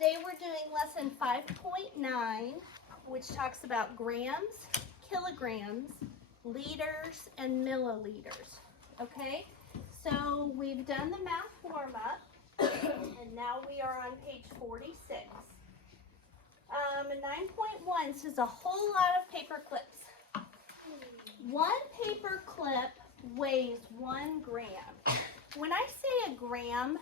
Today we're doing lesson 5.9, which talks about grams, kilograms, liters, and milliliters. Okay, so we've done the math warm-up, and now we are on page 46. 9.1 says a whole lot of paper clips. One paper clip weighs 1 gram. When I say a gram,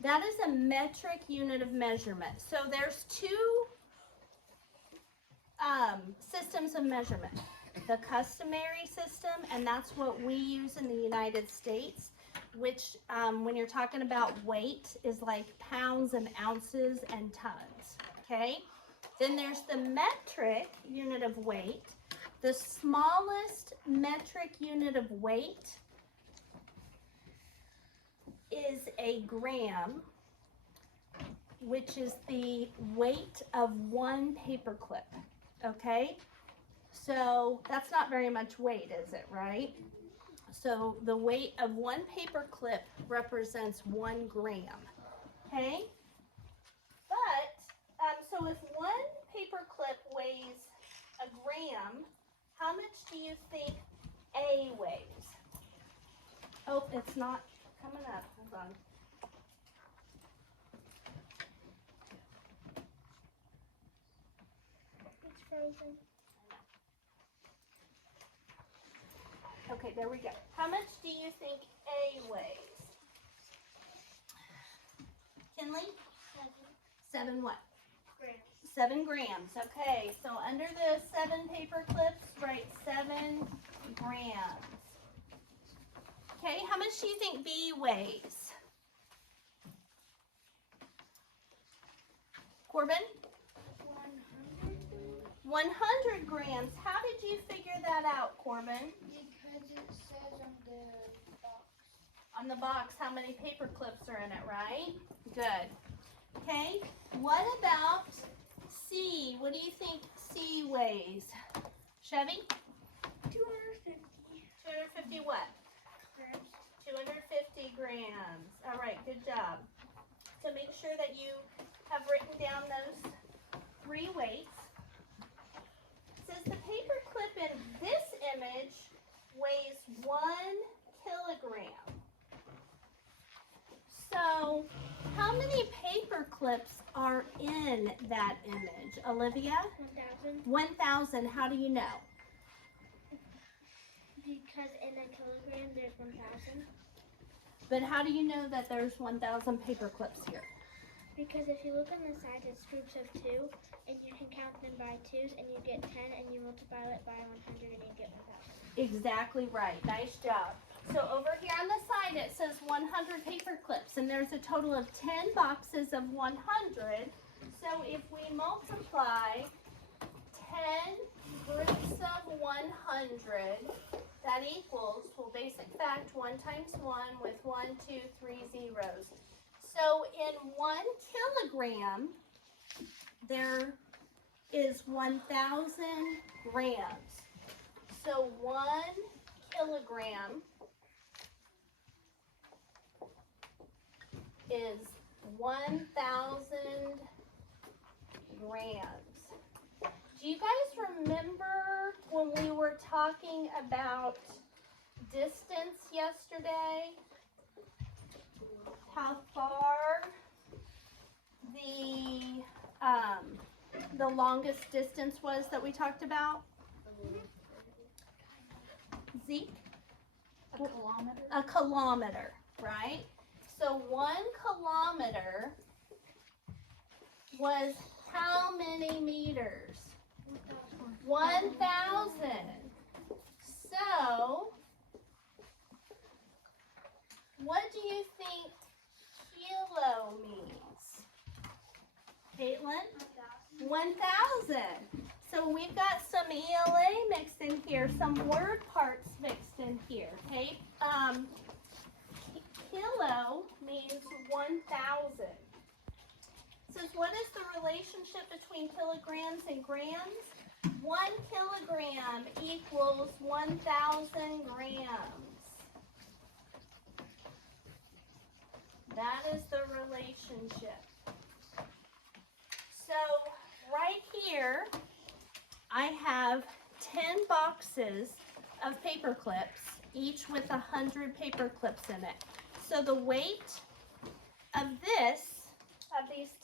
that is a metric unit of measurement. So there's two systems of measurement. The customary system, and that's what we use in the United States, which when you're talking about weight is like pounds and ounces and tons, okay? Then there's the metric unit of weight. The smallest metric unit of weight is a gram, which is the weight of 1 paper clip, okay? So that's not very much weight, is it, right? So the weight of 1 paper clip represents 1 gram, okay? But, so if 1 paper clip weighs a gram, how much do you think A weighs? Oh, it's not coming up. Hold on. It's frozen. Okay, there we go. How much do you think A weighs? Kinley? 7 what? Grams. 7 grams. Okay, so under the 7 paper clips, write 7 grams. Okay, how much do you think B weighs? Corbin? 100 grams. How did you figure that out, Corbin? Because it says on the box. On the box, how many paper clips are in it, right? Good. Okay, what about C? What do you think C weighs? Chevy? 250 250 what? grams. 250 grams. All right, good job. So make sure that you have written down those 3 weights. It says the paper clip in this image weighs 1 kilogram. So how many paper clips are in that image, Olivia? 1,000. 1,000. How do you know? Because in a kilogram there's 1,000. But how do you know that there's 1,000 paper clips here? Because if you look on the side, it's groups of 2, and you can count them by 2s, and you get 10, and you multiply it by 100, and you get 1,000. Exactly right. Nice job. So over here on the side it says 100 paper clips, and there's a total of 10 boxes of 100. So if we multiply 10 groups of 100, that equals, well, basic fact, 1 times 1 with 1, 2, 3 zeros. So in 1 kilogram, there is 1,000 grams. So 1 kilogram is 1,000 grams. Do you guys remember when we were talking about distance yesterday? How far the longest distance was that we talked about? Zeke? A kilometer? A kilometer, right? So 1 kilometer was how many meters? 1,000. So, what do you think kilo means? Caitlin? 1,000. So we've got some ELA mixed in here, some word parts mixed in here, okay? Kilo means 1,000. Says what is the relationship between kilograms and grams? 1 kilogram equals 1,000 grams. That is the relationship. relationship. So right here, I have 10 boxes of paper clips, each with 100 paper clips in it. So the weight of these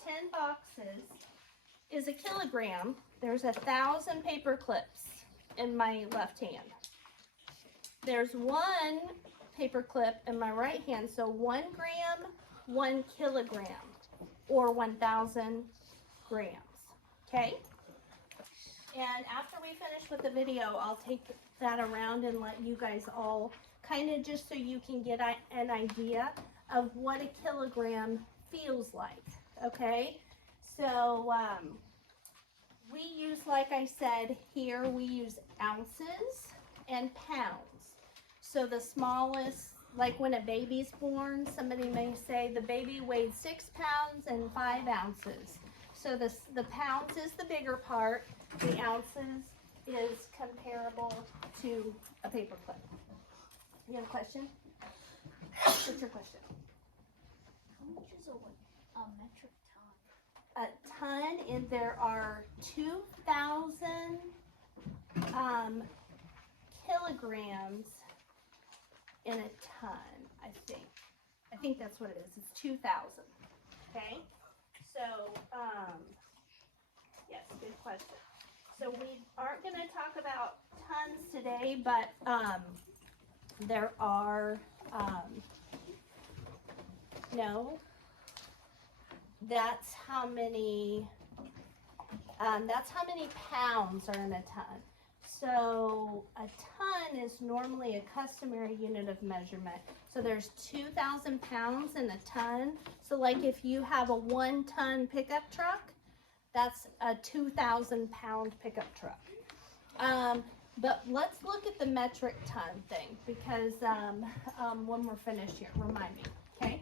10 boxes is a kilogram. There's 1,000 paper clips in my left hand. There's 1 paper clip in my right hand, so 1 gram, 1 kilogram, or 1,000 grams, okay? And after we finish with the video, I'll take that around and let you guys all kind of just so you can get an idea of what a kilogram feels like, okay? So we use, like I said, here we use ounces and pounds. So the smallest, like when a baby's born, somebody may say the baby weighed 6 pounds and 5 ounces. So the pounds is the bigger part. The ounces is comparable to a paper clip. You have a question? What's your question? How much is a metric ton? A ton, and there are 2,000 kilograms in a ton, I think. I think that's what it is. It's 2,000. Okay? So, yes, good question. So we aren't going to talk about tons today, but there are, no, that's how many pounds are in a ton. So a ton is normally a customary unit of measurement. So there's 2,000 pounds in a ton. So like if you have a 1-ton pickup truck, that's a 2,000 pound pickup truck. But let's look at the metric ton thing because when we're finished here, remind me, okay?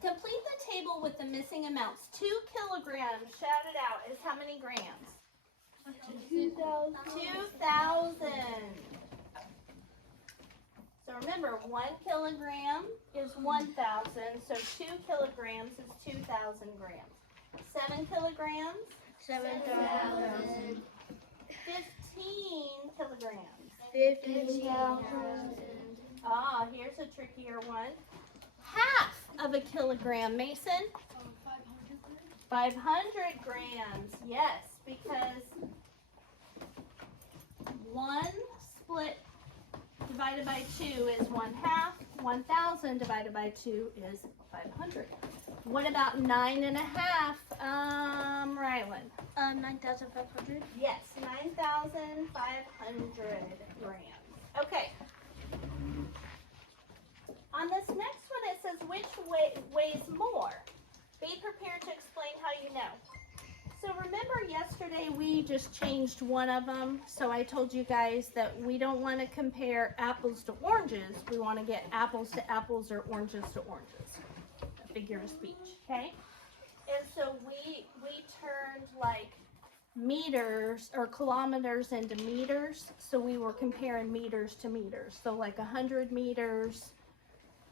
Complete the table with the missing amounts. 2 kilograms, shout it out, is how many grams? 2,000. 2,000. So remember, 1 kilogram is 1,000, so 2 kilograms is 2,000 grams. 7 kilograms? 7,000. 15 kilograms. 15,000. Ah, here's a trickier one. Half of a kilogram, Mason? 500 grams, yes, because 1 split divided by 2 is 1/2. 1,000 divided by 2 is 500. What about 9.5, Rylan? 9,500. Yes, 9,500 grams. Okay. On this next one, it says which weighs more. Be prepared to explain how you know. So remember yesterday we just changed one of them. So I told you guys that we don't want to compare apples to oranges. We want to get apples to apples or oranges to oranges. A figure of speech, okay? And so we turned like meters or kilometers into meters. So we were comparing meters to meters. So like 100 meters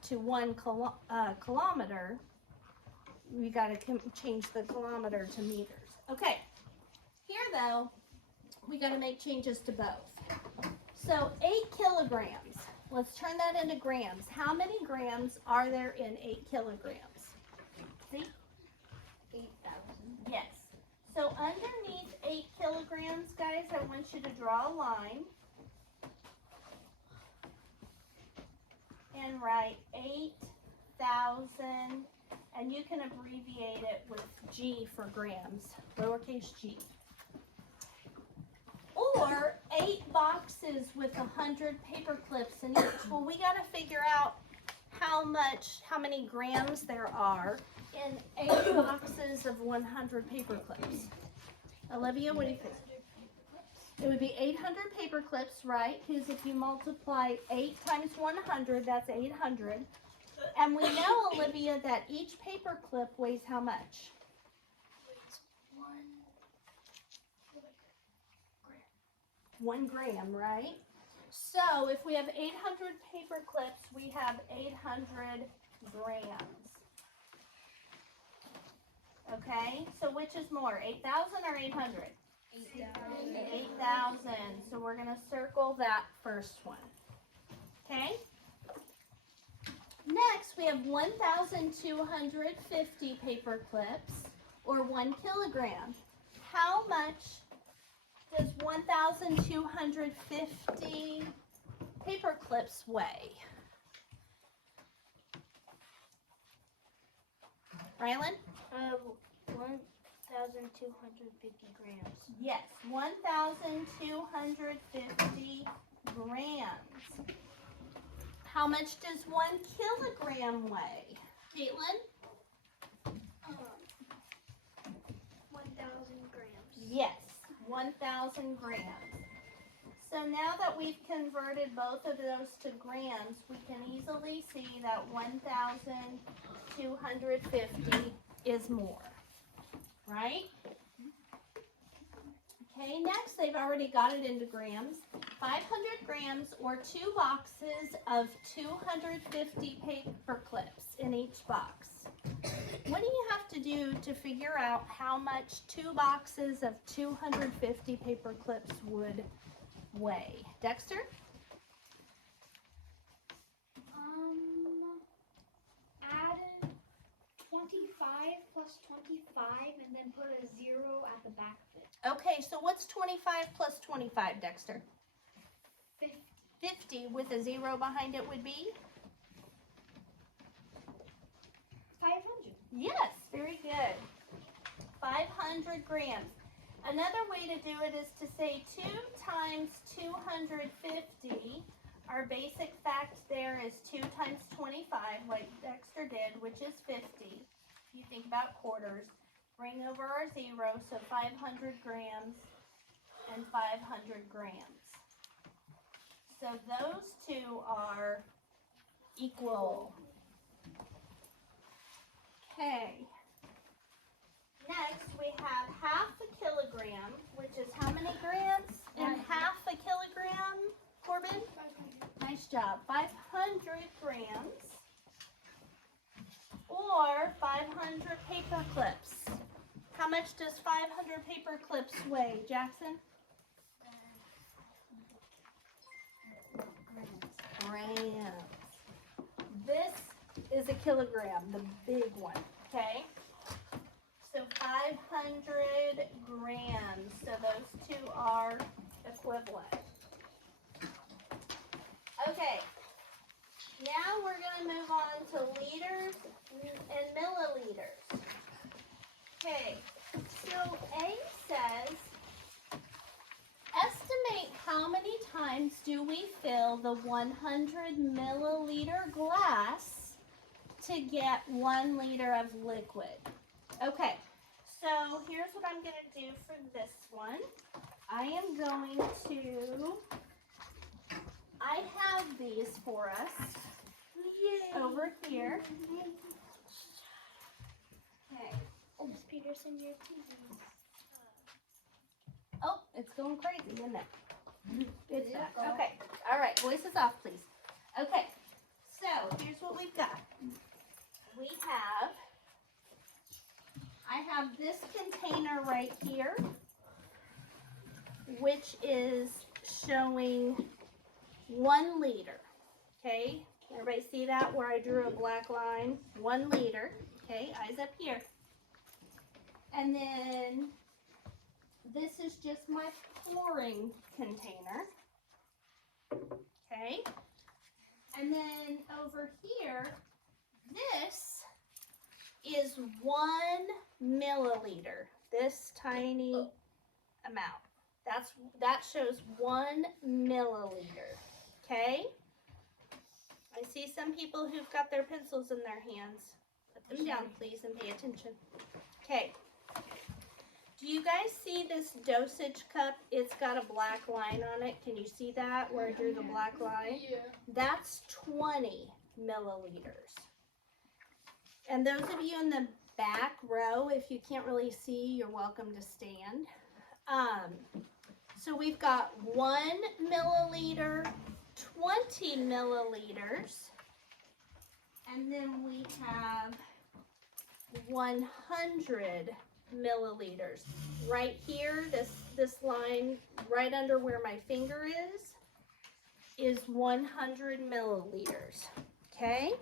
to 1 kilometer, we got to change the kilometer to meters. Okay, here though, we got to make changes to both. So 8 kilograms, let's turn that into grams. How many grams are there in 8 kilograms? See? 8,000. Yes. So underneath 8 kilograms, guys, I want you to draw a line and write 8,000, and you can abbreviate it with G for grams, lowercase g. Or 8 boxes with 100 paper clips in each. Well, we got to figure out how many grams there are in 8 boxes of 100 paper clips. Olivia, what do you think? It would be 800 paper clips, right? Because if you multiply 8 times 100, that's 800. And we know, Olivia, that each paper clip weighs how much? 1 gram, right? So if we have 800 paper clips, we have 800 grams. Okay, so which is more, 8,000 or 800? 8,000. So we're going to circle that first one. Okay? Next, we have 1,250 paper clips, or 1 kilogram. How much does 1,250 paper clips weigh? Rylan? 1,250 grams. Yes, 1,250 grams. How much does 1 kilogram weigh? Caitlin? 1,000 grams. Yes, 1,000 grams. So now that we've converted both of those to grams, we can easily see that 1,250 is more, right? Okay, next they've already got it into grams. 500 grams or 2 boxes of 250 paper clips in each box. What do you have to do to figure out how much 2 boxes of 250 paper clips would weigh? Dexter? Add 25 plus 25 and then put a 0 at the back of it. Okay, so what's 25 plus 25, Dexter? 50. 50 with a 0 behind it would be? 500. Yes, very good. 500 grams. Another way to do it is to say 2 times 250. Our basic fact there is 2 times 25, like Dexter did, which is 50. If you think about quarters, bring over our 0, so 500 grams and 500 grams. So those two are equal. Okay. Next, we have half a kilogram, which is how many grams? And half a kilogram, Corbin? 500. Nice job. 500 grams. Or 500 paper clips. How much does 500 paper clips weigh, Jackson? Grams. This is a kilogram, the big one, okay? So 500 grams, so those two are equivalent. Okay, now we're going to move on to liters and milliliters. Okay, so A says, estimate how many times do we fill the 100 milliliter glass to get 1 liter of liquid. Okay, so here's what I'm going to do for this one. I am going to, I have these for us over here. Okay. Miss Peterson, your TV's. Oh, it's going crazy, isn't it? Good stuff. Okay, all right, voices off, please. Okay, so here's what we've got. We have, I have this container right here, which is showing 1 liter. Okay, everybody see that where I drew a black line? 1 liter. Okay, eyes up here. And then this is just my pouring container. Okay, and then over here, this is 1 milliliter. This tiny amount. That shows 1 milliliter. Okay. I see some people who've got their pencils in their hands. Put them down, please, and pay attention. Okay. Do you guys see this dosage cup? It's got a black line on it. Can you see that where I drew the black line? Yeah. That's 20 milliliters. And those of you in the back row, if you can't really see, you're welcome to stand. So we've got 1 milliliter, 20 milliliters, and then we have 100 milliliters. Right here, this line right under where my finger is 100 milliliters. Okay?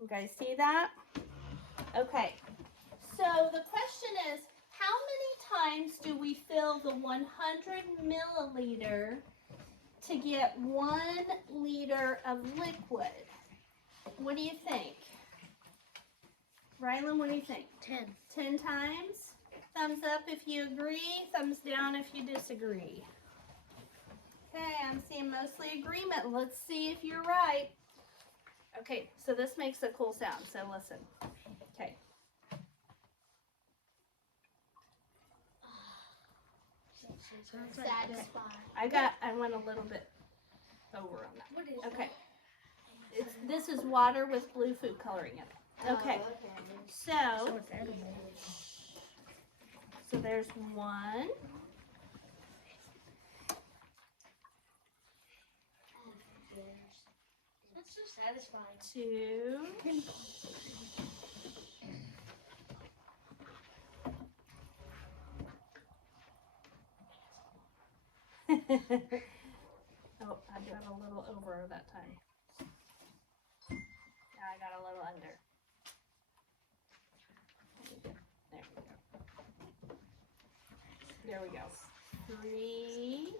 You guys see that? Okay. So the question is, how many times do we fill the 100 milliliter to get 1 liter of liquid? What do you think? Rylan, what do you think? 10. 10 times? Thumbs up if you agree, thumbs down if you disagree. Okay, I'm seeing mostly agreement. Let's see if you're right. Okay, so this makes a cool sound, so listen. Okay. Satisfying. I went a little bit over on that. What is Okay. This is water with blue food coloring in it. Okay. So there's 1. That's so satisfying. 2. Oh, I got a little over that time. Yeah, I got a little under. There we go. 3.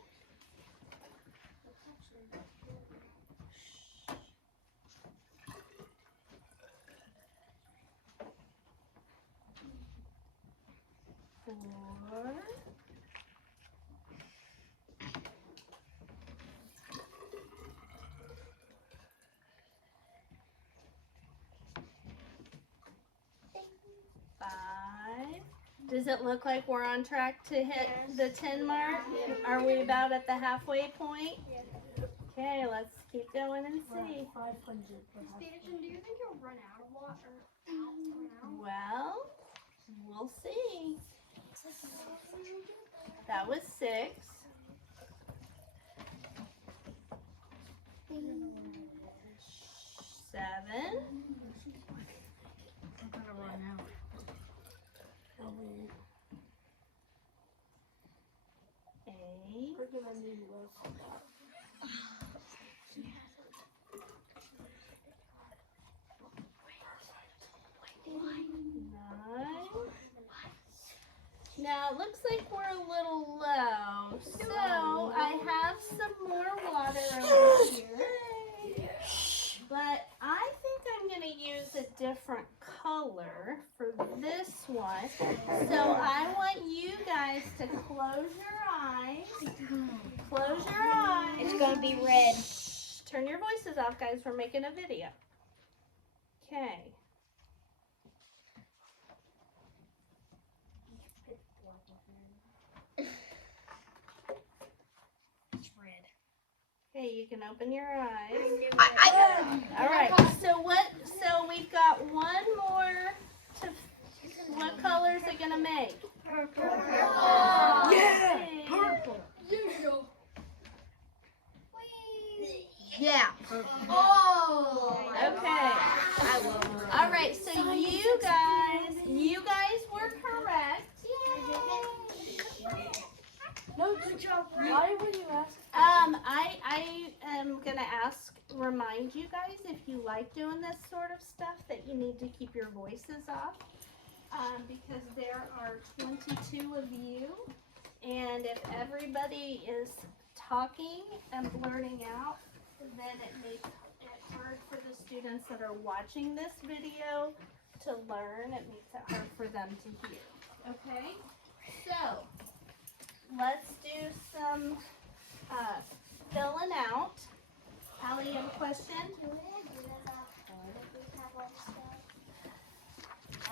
4. 5. Does it look like we're on track to hit the 10 mark? Are we about at the halfway point? Okay, let's keep going and see. 500. Expansion, do you think you'll run out of water? Well, we'll see. That was 6. 7. I'm gonna run out. 8. Now it looks like we're a little low, so I have some more water over here, but I think I'm going to use a different color for this one. So I want you guys to close your eyes. Close your eyes. It's gonna be red. Turn your voices off, guys. We're making a video. Okay. It's red. Okay, you can open your eyes. I All right. So we've got one more to. What color is it gonna make? Purple. Yeah. Purple. Yeah. Oh. Okay. I will. All right. So you guys were correct. No, good job. Why would you ask? I am gonna remind you guys, if you like doing this sort of stuff, that you need to keep your voices off, because there are 22 of you, and if everybody is talking and blurting out, then it makes it hard for the students that are watching this video to learn. It makes it hard for them to hear. Okay? So, let's do some filling out. Allie, you have a question?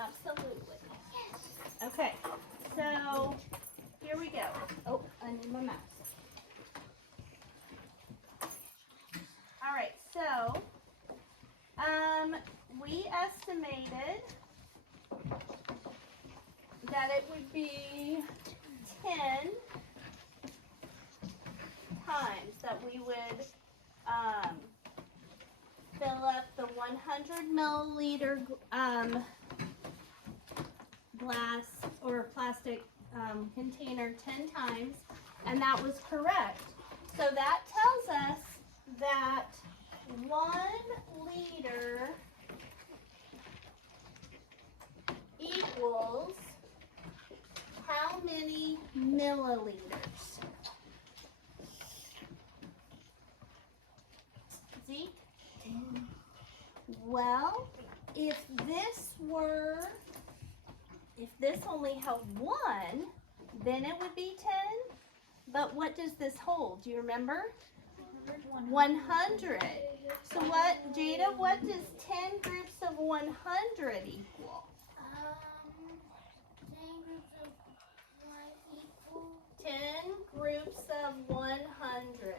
Absolutely. Okay, so here we go. Oh, I need my mouse. All right, so we estimated that it would be 10 times that we would fill up the 100 milliliter glass or plastic container 10 times, and that was correct. So that tells us that 1 liter equals how many milliliters? Zeke? Well, if this only held 1, then it would be 10. But what does this hold? Do you remember? 100. So what, Jada, what does 10 groups of 100 equal? 10 groups of 1 equal. 10 groups of 100.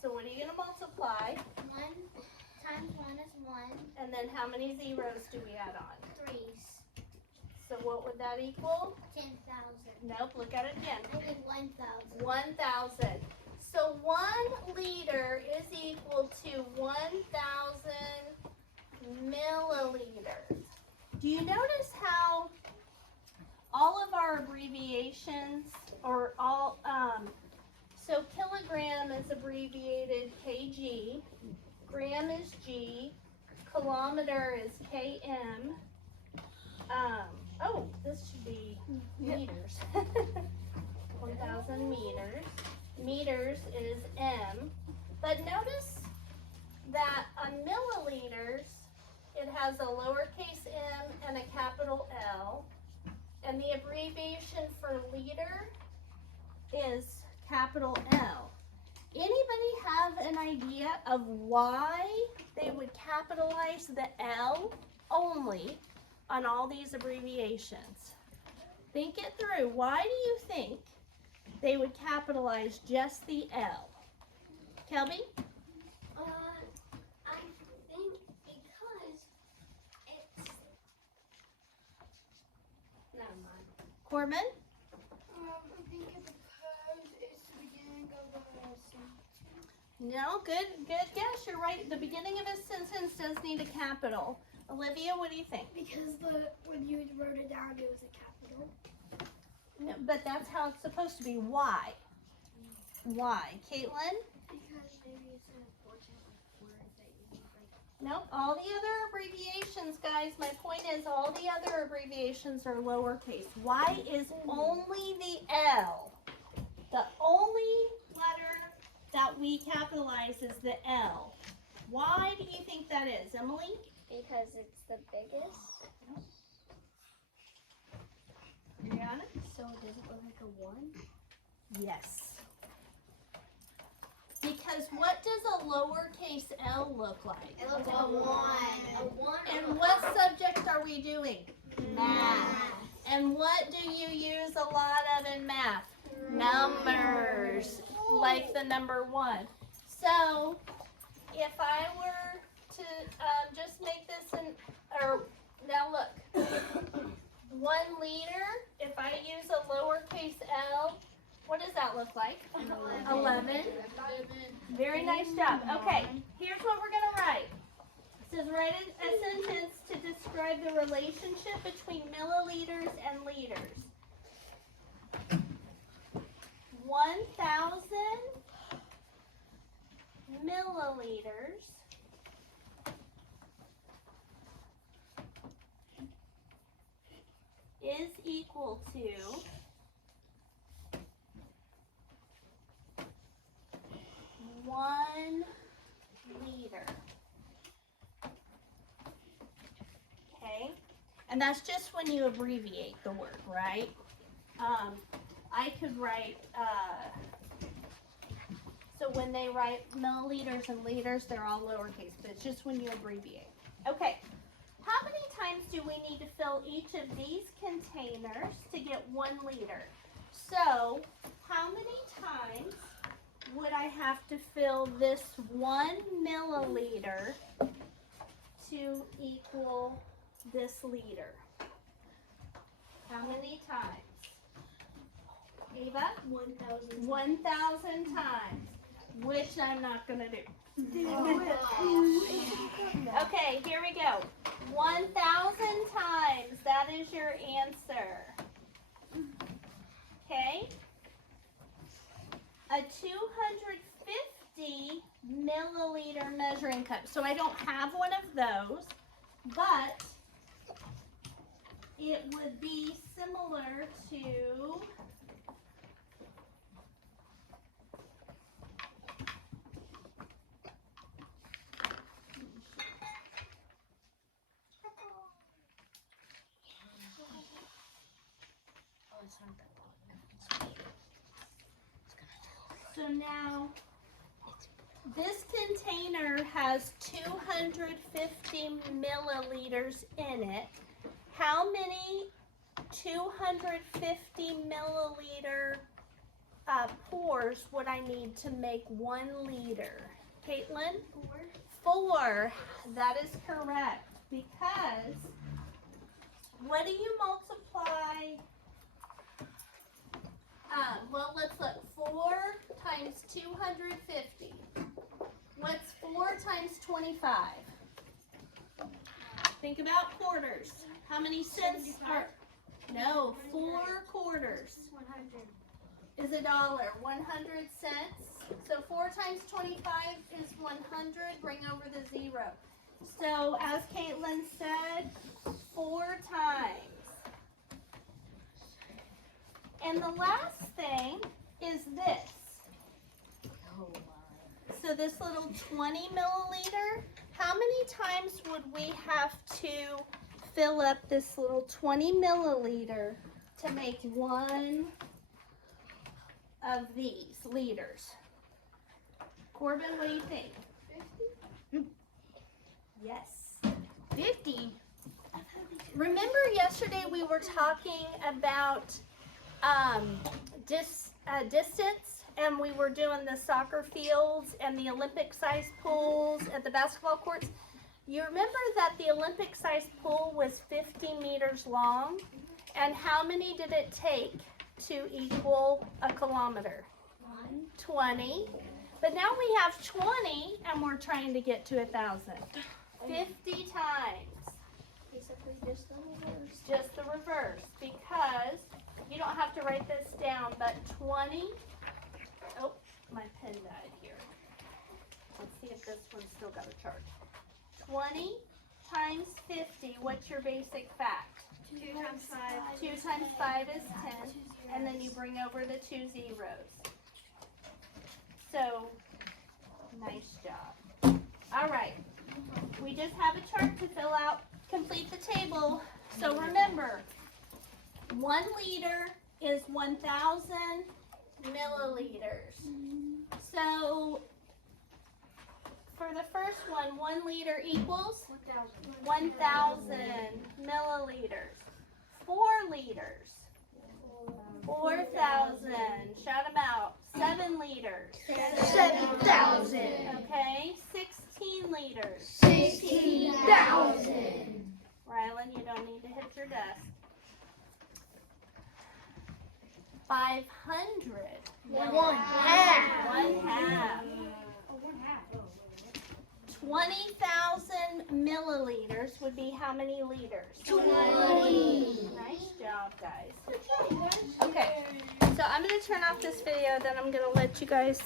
So what are you going to multiply? 1 times 1 is 1. And then how many zeros do we add on? 3's. So what would that equal? 10,000. Nope, look at it again. I did 1,000. 1,000. So 1 liter is equal to 1,000 milliliters. Do you notice how all of our abbreviations, or all, so kilogram is abbreviated kg, gram is G, kilometer is km, oh, this should be meters. 1,000 meters. Meters is M. But notice that on milliliters, it has a lowercase m and a capital L. And the abbreviation for liter is capital L. Anybody have an idea of why they would capitalize the L only on all these abbreviations? Think it through. Why do you think they would capitalize just the L? Kelby? I think because it's... Never mind. Corbin? I think because it's the beginning of the sentence. No, good guess. You're right. The beginning of a sentence does need a capital. Olivia, what do you think? Because when you wrote it down, it was a capital. No, but that's how it's supposed to be. Why? Why? Caitlin? Because maybe it's an important word that you need, Nope. All the other abbreviations, guys, my point is all the other abbreviations are lowercase. Why is only the L? The only letter that we capitalize is the L. Why do you think that is, Emily? Because it's the biggest. Brianna? So does it look like a 1? Yes. Because what does a lowercase L look like? It looks like a 1. A 1. And what subject are we doing? Math. And what do you use a lot of in math? Numbers, like the number 1. So, if I were to just make this now look, 1 liter, if I use a lowercase L, what does that look like? 11. Very nice job. Okay, here's what we're going to write. It says write a sentence to describe the relationship between milliliters and liters. 1,000 milliliters is equal to 1 liter. Okay, and that's just when you abbreviate the word, right? I could write, so when they write milliliters and liters, they're all lowercase, but it's just when you abbreviate. Okay, how many times do we need to fill each of these containers to get 1 liter? So, how many times would I have to fill this 1 milliliter to equal this liter? How many times? Eva? 1,000. 1,000 times, which I'm not going to do. Okay, here we go. 1,000 times, that is your answer. measuring cup. So I don't have one of those, but it would be similar to so now this container has 250 milliliters in it. How many 250 milliliter pours would I need to make 1 liter? Caitlin? 4. That is correct. Because what do you multiply? Well, let's look. 4 times 250. What's 4 times 25? Think about quarters. How many cents are? No, 4 quarters 100. is $1. 100 cents. So 4 times 25 is 100. Bring over the 0. So as Caitlin said, 4 times. And the last thing is this. So this little 20 milliliter, how many times would we have to fill up this little 20 milliliter to make 1 of these liters? Corbin, what do you think? 50? Yes. 50. Remember yesterday we were talking about distance, and we were doing the soccer fields and the Olympic size pools at the basketball courts. You remember that the Olympic size pool was 50 meters long, and how many did it take to equal a kilometer? 20. But now we have 20 and we're trying to get to 1,000. 50 times. Basically just the reverse. Just the reverse, because you don't have to write this down, but 20, oh, my pen died here. Let's see if this one's still got a charge. 20 times 50, what's your basic fact? 2 times 5. 2 times 5 is 10, and then you bring over the 2 zeros. So, nice job. All right, we just have a chart to fill out, complete the table. So remember, 1 liter is 1,000 milliliters. So for the first one, 1 liter equals 1,000 milliliters. 4 liters, 4,000. Shout them out. 7 liters, 7,000. Okay, 16 liters. 16,000. Rylan, you don't need to hit your desk. 500. 1 half. 1 half. 20,000 milliliters would be how many liters? 20. Nice job, guys. Okay, so I'm going to turn off this video, then I'm going to let you guys